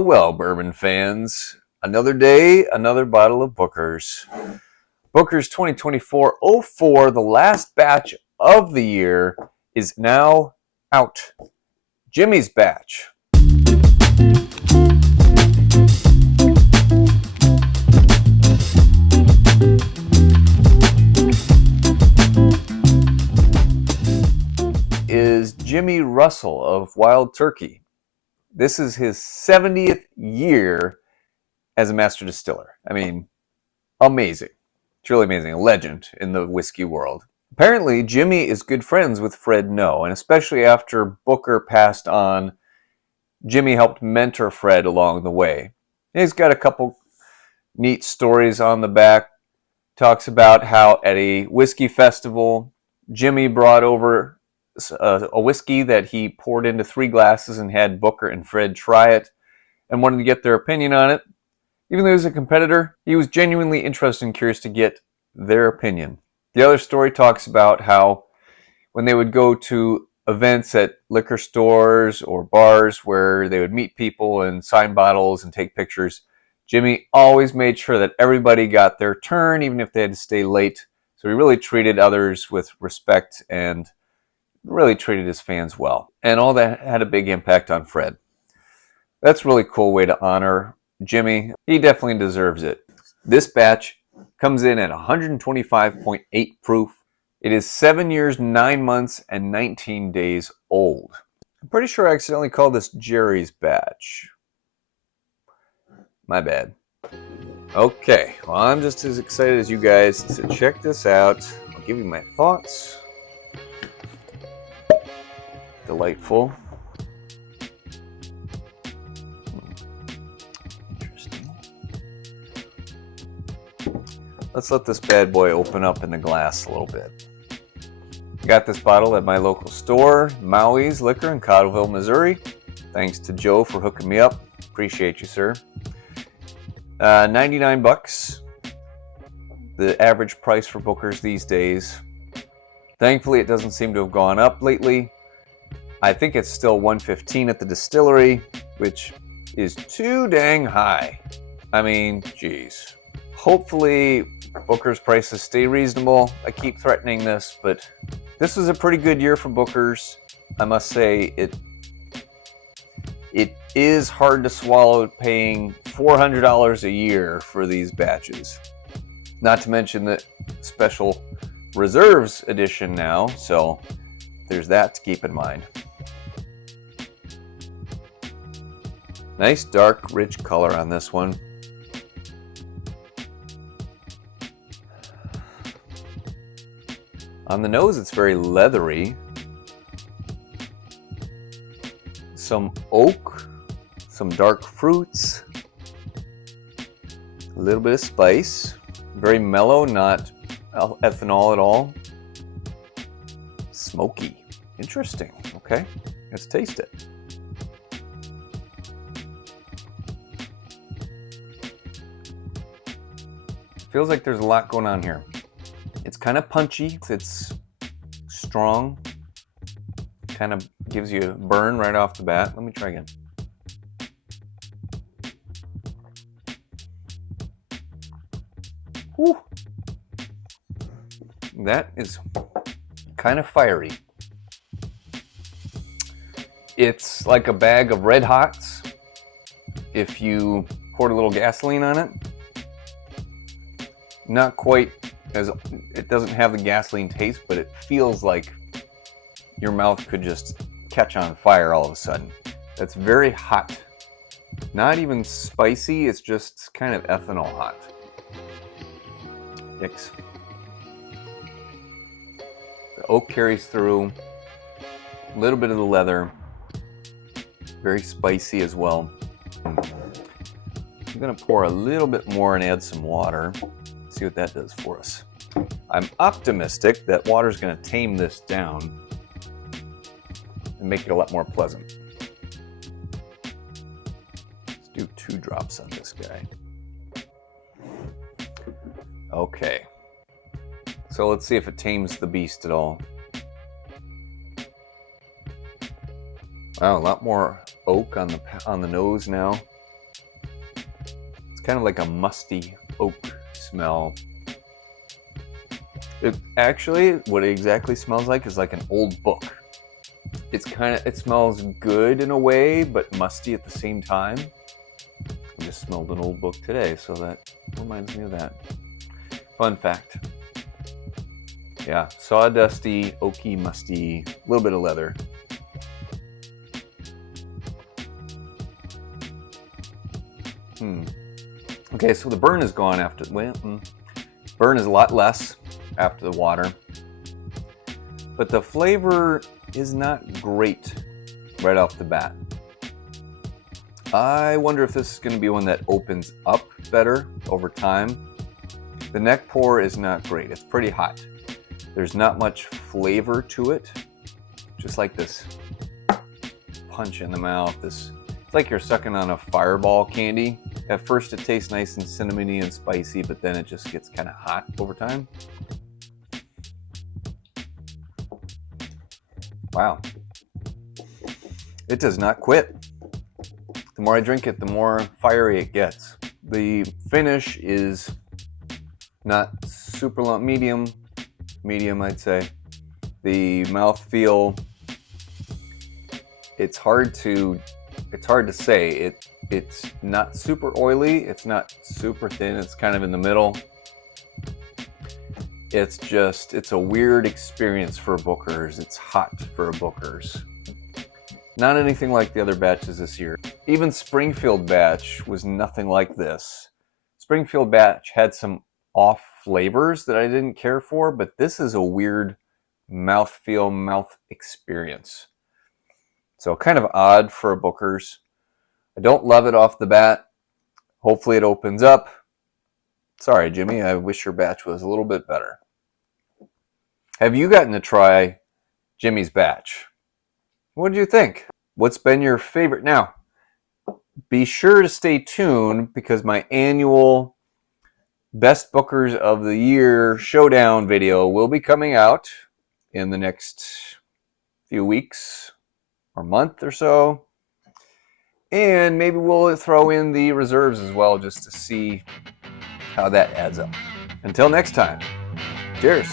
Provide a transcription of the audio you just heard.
Well, bourbon fans, another day, another bottle of Booker's. Booker's 2024-04, the last batch of the year, is now out. Jimmy's batch. Is Jimmy Russell of Wild Turkey. This is his 70th year as a master distiller. I mean, amazing. It's really amazing. A legend in the whiskey world. Apparently, Jimmy is good friends with Fred Noe, and especially after Booker passed on, Jimmy helped mentor Fred along the way. And he's got a couple neat stories on the back. Talks about how at a whiskey festival, Jimmy brought over a whiskey that he poured into 3 glasses and had Booker and Fred try it and wanted to get their opinion on it. Even though he was a competitor, he was genuinely interested and curious to get their opinion. The other story talks about how when they would go to events at liquor stores or bars where they would meet people and sign bottles and take pictures, Jimmy always made sure that everybody got their turn, even if they had to stay late. So he really treated others with respect and really treated his fans well. And all that had a big impact on Fred. That's a really cool way to honor Jimmy. He definitely deserves it. This batch comes in at 125.8 proof. It is 7 years, 9 months, and 19 days old. I'm pretty sure I accidentally called this Jerry's batch. My bad. Okay, well, I'm just as excited as you guys to check this out. I'll give you my thoughts. Delightful. Interesting. Let's let this bad boy open up in the glass a little bit. Got this bottle at my local store, Maui's Liquor in Cottleville, Missouri. Thanks to Joe for hooking me up. Appreciate you, sir. 99 bucks. The average price for Booker's these days. Thankfully, it doesn't seem to have gone up lately. I think it's still $115 at the distillery, which is too dang high. I mean, geez. Hopefully, Booker's prices stay reasonable. I keep threatening this, but this was a pretty good year for Booker's. I must say, it is hard to swallow paying $400 a year for these batches. Not to mention the special reserves edition now, so there's that to keep in mind. Nice dark, rich color on this one. On the nose, it's very leathery. Some oak, some dark fruits, a little bit of spice. Very mellow, not ethanol at all. Smoky. Interesting. Okay, let's taste it. Feels like there's a lot going on here. It's kind of punchy. It's strong. Kind of gives you a burn right off the bat. Let me try again. Whew. That is kind of fiery. It's like a bag of Red Hots if you poured a little gasoline on it. Not quite as, it doesn't have the gasoline taste, but it feels like your mouth could just catch on fire all of a sudden. That's very hot. Not even spicy, it's just kind of ethanol hot. Yikes. The oak carries through, a little bit of the leather, very spicy as well. I'm gonna pour a little bit more and add some water. See what that does for us. I'm optimistic that water's gonna tame this down and make it a lot more pleasant. Let's do 2 drops on this guy. Okay. So let's see if it tames the beast at all. Wow, a lot more oak on the nose now. kind of like a musty oak smell. It actually, what it exactly smells like is like an old book. It smells good in a way, but musty at the same time. I just smelled an old book today, so that reminds me of that. Fun fact. Yeah, sawdusty, oaky, musty, a little bit of leather. Okay, so the burn is gone after, burn is a lot less after the water, but the flavor is not great right off the bat. I wonder if this is going to be one that opens up better over time. The neck pour is not great. It's pretty hot. There's not much flavor to it. Just like this punch in the mouth. It's like you're sucking on a Fireball candy. At first it tastes nice and cinnamony and spicy, but then it just gets kind of hot over time. Wow. It does not quit. The more I drink it, the more fiery it gets. The finish is not super long, medium I'd say. The mouthfeel, it's hard to say. It's not super oily, it's not super thin, it's kind of in the middle. It's a weird experience for Booker's. It's hot for a Booker's. Not anything like the other batches this year. Even Springfield batch was nothing like this. Springfield batch had some off flavors that I didn't care for, but this is a weird mouthfeel, mouth experience. So kind of odd for a Booker's. I don't love it off the bat. Hopefully it opens up. Sorry, Jimmy, I wish your batch was a little bit better. Have you gotten to try Jimmy's batch? What did you think? What's been your favorite? Now, be sure to stay tuned because my annual Best Bookers of the Year Showdown video will be coming out in the next few weeks or month or so. And maybe we'll throw in the reserves as well just to see how that adds up. Until next time, cheers.